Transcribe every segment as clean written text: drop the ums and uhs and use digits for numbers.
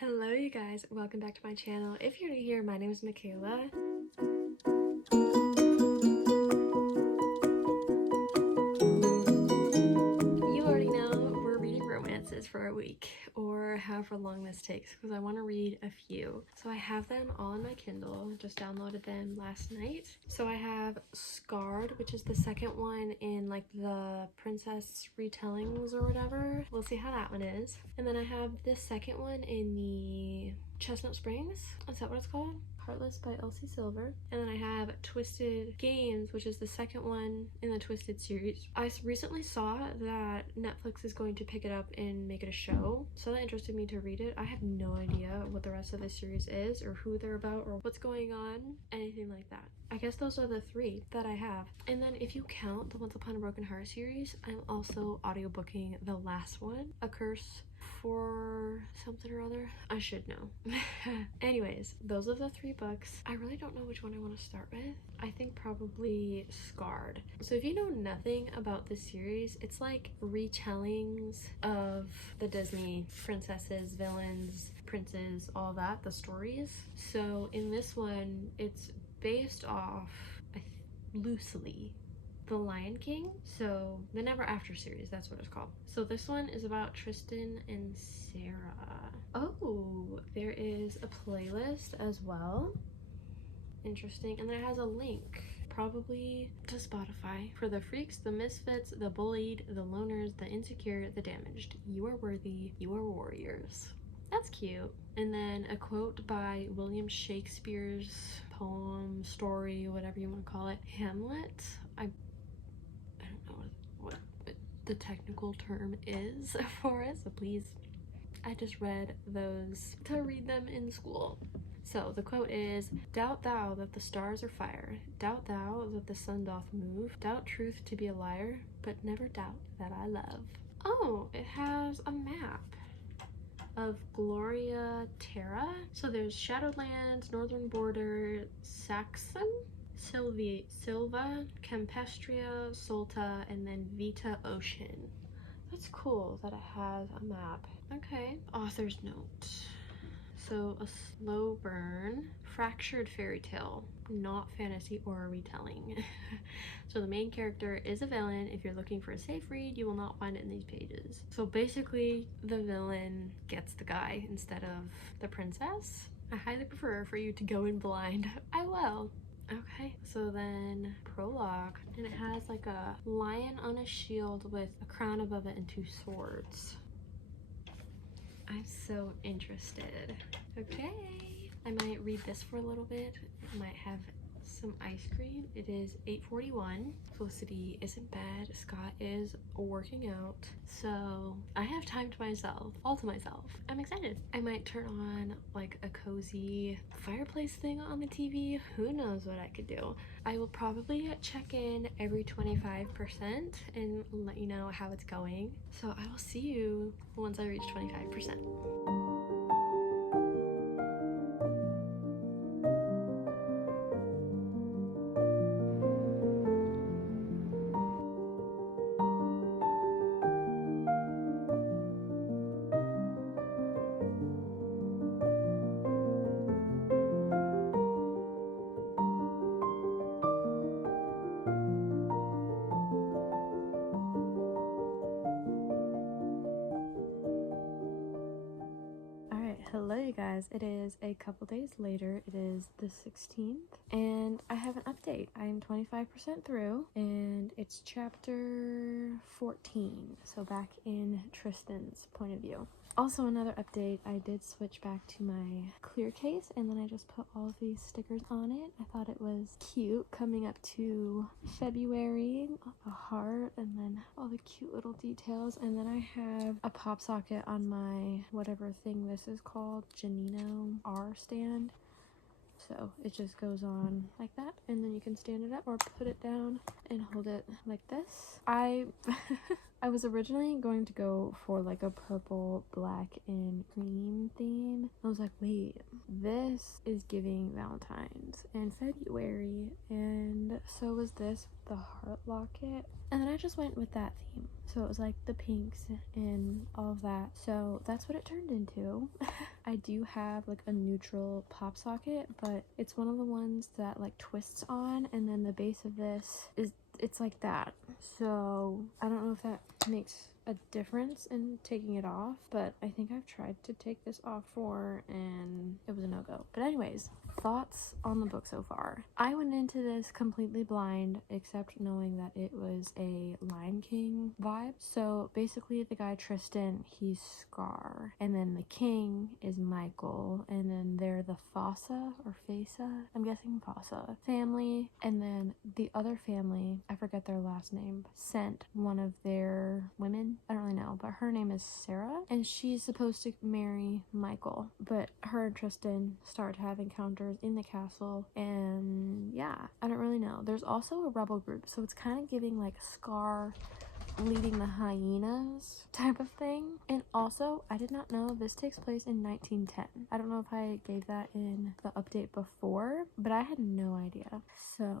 Hello you guys, welcome back to my channel. If you're new here, my name is Michaela. You already know we're reading romances for a week or however long this takes because I want to read a few. So I have them all on my Kindle, just downloaded them last night. So I have Scarred, which is the second one in like the princess retellings or whatever. We'll see how that one is. And then I have the second one in the Chestnut Springs. Is that what it's called? Heartless by Elsie Silver. And then I have Twisted Games, which is the second one in the Twisted series. I recently saw that Netflix is going to pick it up and make it a show, so that interested me to read it. I have no idea what the rest of the series is or who they're about or what's going on, anything like that. I guess those are the three that I have. And then if you count the Once Upon a Broken Heart series, I'm also audiobooking the last one, A Curse for something or other. I should know. Anyways, those are the three books. I really don't know which one I want to start with. I think probably Scarred. So if you know nothing about this series, it's like retellings of the Disney princesses, villains, princes, all that, the stories. So in this one, it's based off, loosely, The Lion King. So the Never After series, that's what it's called. So this one is about Tristan and Sarah. Oh, there is a playlist as well. Interesting. And then it has a link probably to Spotify for the freaks, the misfits, the bullied, the loners, the insecure, the damaged. You are worthy, you are warriors. That's cute. And then a quote by William Shakespeare's poem, story, whatever you want to call it, Hamlet. I don't know what the technical term is for it, so please, I just read those to read them in school. So the quote is, "Doubt thou that the stars are fire, doubt thou that the sun doth move, doubt truth to be a liar, but never doubt that I love." Oh, it has a map of Gloria Terra. So there's Shadowlands, Northern Border, Saxon, Silva, Campestria, Solta, and then Vita Ocean. That's cool that it has a map. Okay. Author's note. So a slow burn, fractured fairy tale, not fantasy or a retelling. So the main character is a villain. If you're looking for a safe read, you will not find it in these pages. So basically the villain gets the guy instead of the princess. I highly prefer for you to go in blind. I will. Okay, so then prologue, and it has like a lion on a shield with a crown above it and two swords. I'm so interested. Okay, I might read this for a little bit. I might have some ice cream. It is 8:41. Felicity is in bed. Scott is working out. So I have time to myself, all to myself. I'm excited. I might turn on like a cozy fireplace thing on the TV. Who knows what I could do. I will probably check in every 25% and let you know how it's going. So I will see you once I reach 25%. Hello you guys, it is a couple days later. It is the 16th and I have an update. I'm 25% through and it's chapter 14, so back in Tristan's point of view. Also another update, I did switch back to my clear case and then I just put all of these stickers on it. I thought it was cute coming up to February, a heart and then all the cute little details. And then I have a pop socket on my whatever thing this is called, Janino R stand. So it just goes on like that and then you can stand it up or put it down and hold it like this. I was originally going to go for like a purple, black, and green theme. I was like, wait, this is giving Valentine's in February, and so was this, the heart locket. And then I just went with that theme. So it was like the pinks and all of that. So that's what it turned into. I do have like a neutral pop socket, but it's one of the ones that like twists on, and then the base of this is, it's like that. So I don't know if that makes a difference in taking it off, but I think I've tried to take this off before and it was a no-go. But anyways, thoughts on the book so far. I went into this completely blind, except knowing that it was a Lion King vibe. So basically the guy Tristan, he's Scar, and then the king is Michael, and then they're the Fossa or Fasa, I'm guessing Fossa family, and then the other family, I forget their last name, sent one of their women, I don't really know, but her name is Sarah, and she's supposed to marry Michael, but her and Tristan start to have encounters in the castle, and yeah, I don't really know. There's also a rebel group, so it's kind of giving like Scar leading the hyenas type of thing. And also, I did not know this takes place in 1910. I don't know if I gave that in the update before, but I had no idea. So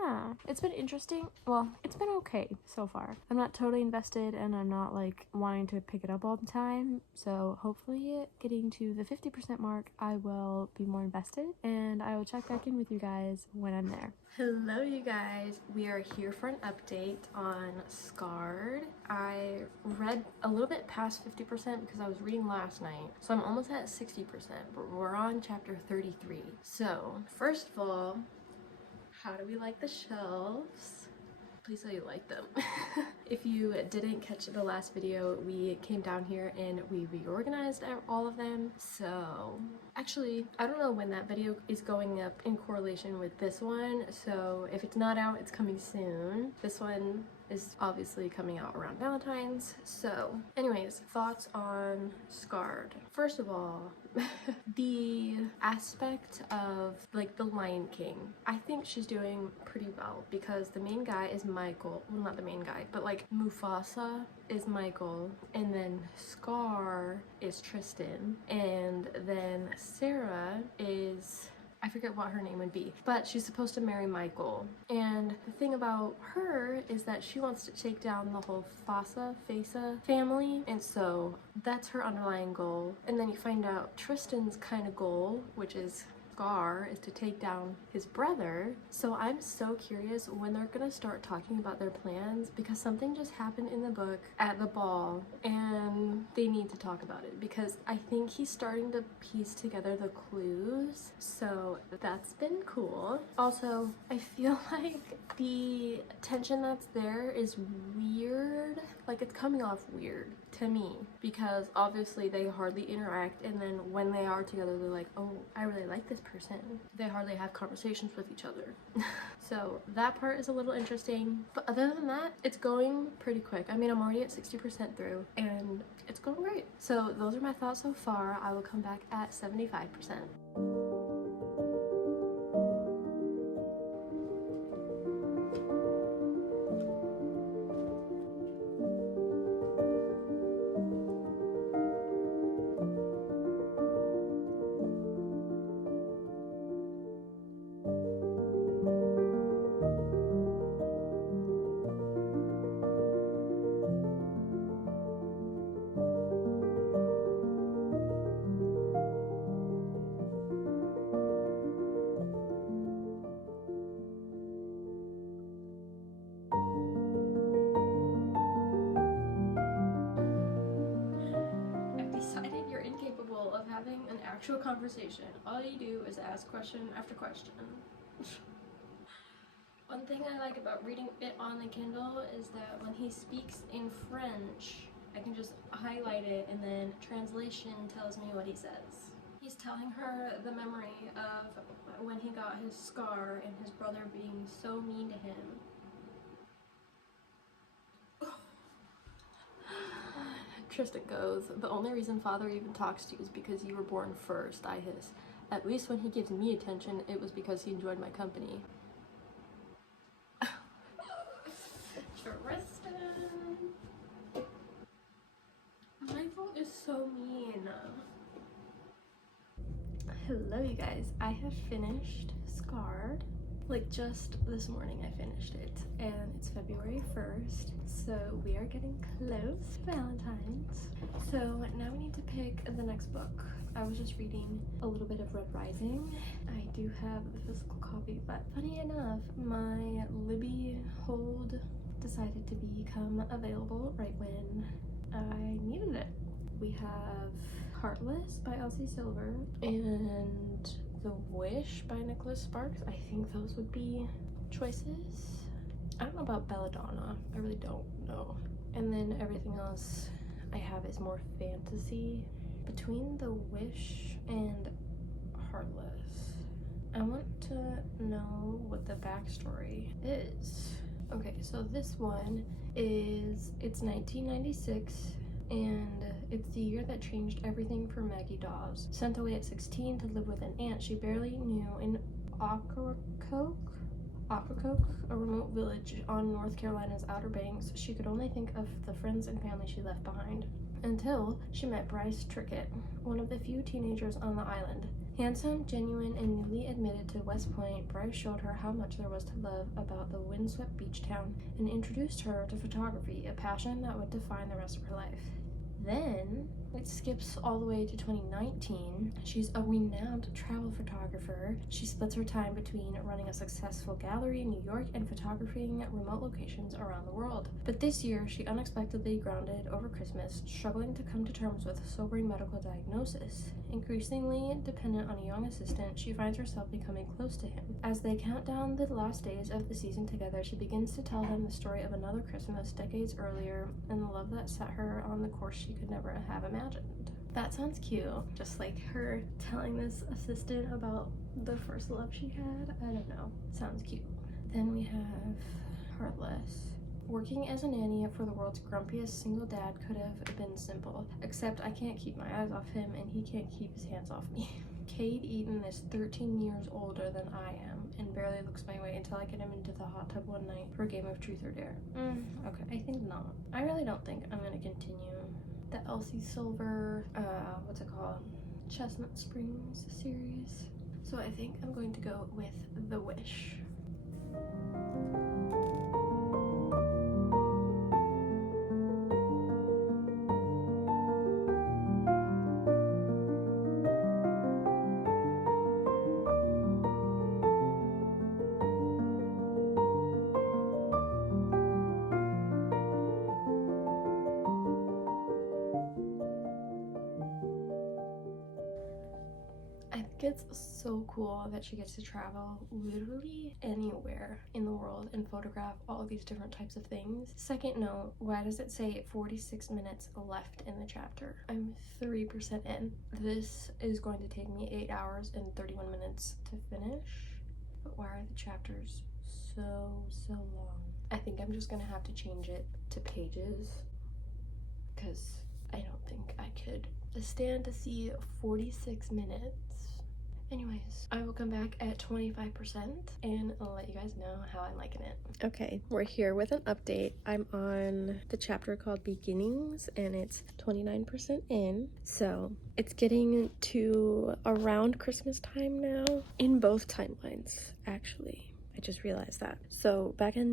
yeah, it's been interesting. Well, it's been okay so far. I'm not totally invested, and I'm not like wanting to pick it up all the time, so hopefully getting to the 50% mark I will be more invested, and I will check back in with you guys when I'm there. Hello you guys, we are here for an update on Scarred. I read a little bit past 50% because I was reading last night, so I'm almost at 60%, but we're on chapter 33. So first of all, how do we like the shelves? Please say you like them. If you didn't catch the last video, we came down here and we reorganized all of them. So actually, I don't know when that video is going up in correlation with this one. So if it's not out, it's coming soon. This one is obviously coming out around Valentine's. So anyways, thoughts on Scarred. First of all, the aspect of like the Lion King, I think she's doing pretty well because the main guy is Michael. Well, not the main guy, but like Mufasa is Michael, and then Scar is Tristan, and then Sarah is, I forget what her name would be, but she's supposed to marry Michael. And the thing about her is that she wants to take down the whole Fasa family, and so that's her underlying goal. And then you find out Tristan's kind of goal, which is Scar, is to take down his brother. So I'm so curious when they're gonna start talking about their plans, because something just happened in the book at the ball and they need to talk about it, because I think he's starting to piece together the clues. So that's been cool. Also, I feel like the tension that's there is weird. Like, it's coming off weird to me, because obviously they hardly interact, and then when they are together they're like, oh, I really like this person. They hardly have conversations with each other. So that part is a little interesting, but other than that, it's going pretty quick. I mean, I'm already at 60% through and it's going great. So those are my thoughts so far. I will come back at 75%. Having an actual conversation. All you do is ask question after question. One thing I like about reading it on the Kindle is that when he speaks in French, I can just highlight it and then translation tells me what he says. He's telling her the memory of when he got his scar and his brother being so mean to him. Tristan goes, the only reason father even talks to you is because you were born first, I hiss. At least when he gives me attention, it was because he enjoyed my company. Tristan! Michael is so mean. Hello you guys, I have finished Scarred. Like just this morning I finished it, and it's February 1st, so we are getting close to Valentine's. So now we need to pick the next book. I was just reading a little bit of Red Rising. I do have the physical copy, but funny enough, my Libby hold decided to become available right when I needed it. We have Heartless by Elsie Silver and The Wish by Nicholas Sparks. I think those would be choices. I don't know about Belladonna. I really don't know. And then everything else I have is more fantasy. Between The Wish and Heartless, I want to know what the backstory is. Okay, so this one it's 1996, and it's the year that changed everything for Maggie Dawes. Sent away at 16 to live with an aunt she barely knew in Ocracoke, a remote village on North Carolina's Outer Banks, she could only think of the friends and family she left behind. Until she met Bryce Trickett, one of the few teenagers on the island. Handsome, genuine, and newly admitted to West Point, Bryce showed her how much there was to love about the windswept beach town and introduced her to photography, a passion that would define the rest of her life. Then it skips all the way to 2019. She's a renowned travel photographer. She splits her time between running a successful gallery in New York and photographing remote locations around the world. But this year, she unexpectedly grounded over Christmas, struggling to come to terms with a sobering medical diagnosis. Increasingly dependent on a young assistant, she finds herself becoming close to him. As they count down the last days of the season together, she begins to tell him the story of another Christmas decades earlier and the love that set her on the course she could never have imagined. That sounds cute. Just like her telling this assistant about the first love she had. I don't know. Sounds cute. Then we have Heartless. Working as a nanny for the world's grumpiest single dad could have been simple, except I can't keep my eyes off him and he can't keep his hands off me. Cade Eaton is 13 years older than I am and barely looks my way until I get him into the hot tub one night for a game of truth or dare. Okay, I think not. I really don't think I'm gonna continue the Elsie Silver, what's it called? Chestnut Springs series. So I think I'm going to go with The Wish. It's so cool that she gets to travel literally anywhere in the world and photograph all of these different types of things. Second note, why does it say 46 minutes left in the chapter? I'm 3% in. This is going to take me 8 hours and 31 minutes to finish. But why are the chapters so long? I think I'm just gonna have to change it to pages because I don't think I could stand to see 46 minutes. Anyways, I will come back at 25% and I'll let you guys know how I'm liking it. Okay, we're here with an update. I'm on the chapter called Beginnings and it's 29% in. So it's getting to around Christmas time now in both timelines, actually. I just realized that. So back in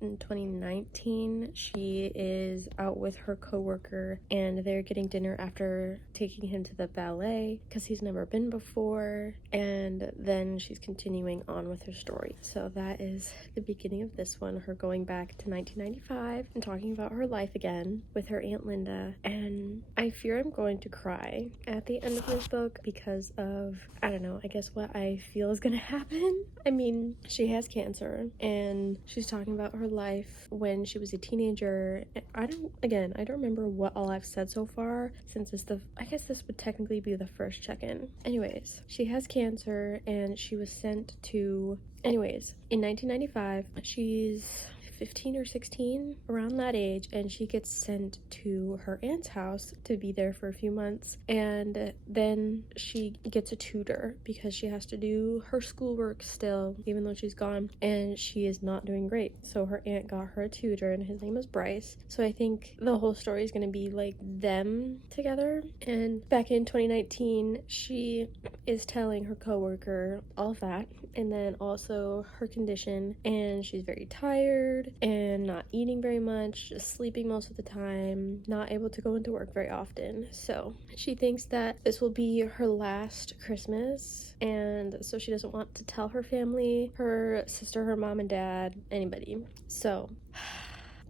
2019, she is out with her coworker and they're getting dinner after taking him to the ballet because he's never been before, and then she's continuing on with her story. So that is the beginning of this one, her going back to 1995 and talking about her life again with her Aunt Linda. And I fear I'm going to cry at the end of this book because of, I don't know, I guess what I feel is gonna happen. I mean, she has cancer and she's talking about her life when she was a teenager. I don't remember what all I've said so far, since I guess this would technically be the first check-in. Anyways, she has cancer and she was sent to, in 1995, she's 15 or 16, around that age, and she gets sent to her aunt's house to be there for a few months. And then she gets a tutor because she has to do her schoolwork still, even though she's gone, and she is not doing great. So her aunt got her a tutor, and his name is Bryce. So I think the whole story is going to be like them together. And back in 2019, she is telling her coworker all of that, and then also her condition, and she's very tired and not eating very much, just sleeping most of the time, not able to go into work very often. So she thinks that this will be her last Christmas, and so she doesn't want to tell her family, her sister, her mom and dad, anybody. So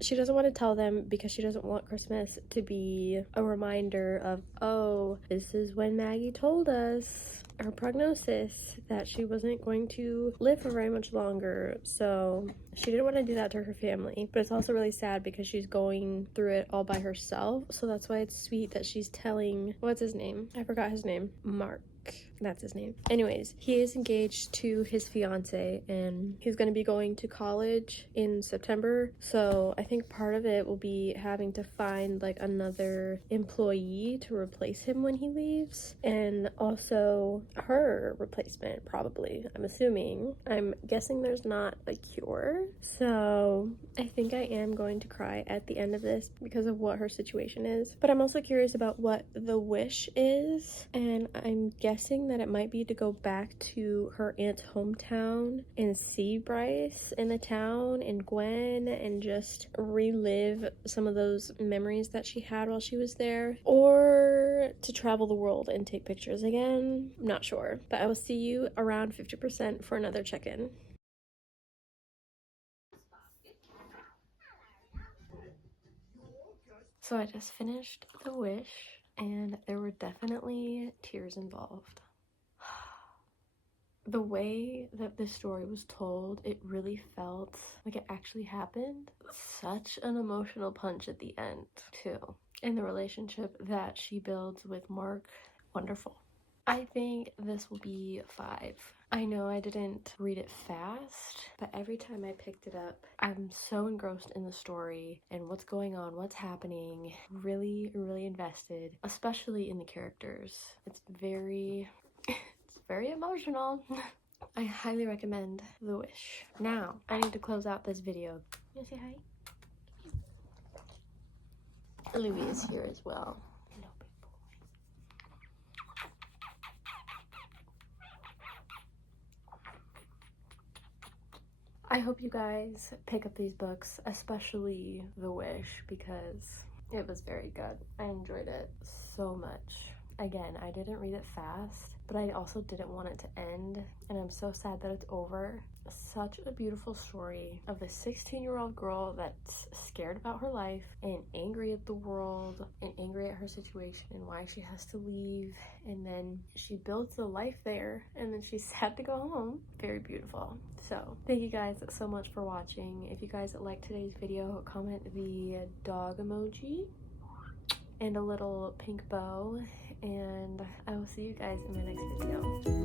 she doesn't want to tell them because she doesn't want Christmas to be a reminder of, oh, this is when Maggie told us her prognosis that she wasn't going to live for very much longer. So she didn't want to do that to her family, but it's also really sad because she's going through it all by herself. So that's why it's sweet that she's telling, what's his name? I forgot his name. Mark. That's his name. Anyways, he is engaged to his fiance, and he's going to be going to college in September. So I think part of it will be having to find like another employee to replace him when he leaves, and also her replacement, probably. I'm guessing there's not a cure. So I think I am going to cry at the end of this because of what her situation is. But I'm also curious about what the wish is, and I'm guessing that it might be to go back to her aunt's hometown and see Bryce in the town and Gwen and just relive some of those memories that she had while she was there, or to travel the world and take pictures again. I'm not sure, but I will see you around 50% for another check-in. So I just finished The Wish, and there were definitely tears involved. The way that this story was told, it really felt like it actually happened. Such an emotional punch at the end, too. And the relationship that she builds with Mark, wonderful. I think this will be 5. I know I didn't read it fast, but every time I picked it up, I'm so engrossed in the story and what's going on, what's happening. Really, really invested, especially in the characters. It's very emotional. I highly recommend The Wish. Now, I need to close out this video. You wanna say hi? Louis is here as well. Hello, big boy. I hope you guys pick up these books, especially The Wish, because it was very good. I enjoyed it so much. Again, I didn't read it fast, but I also didn't want it to end, and I'm so sad that it's over. Such a beautiful story of the 16-year-old girl that's scared about her life and angry at the world and angry at her situation and why she has to leave, and then she builds a life there, and then she's sad to go home. Very beautiful. So thank you guys so much for watching. If you guys liked today's video, comment the dog emoji and a little pink bow, and I will see you guys in my next video.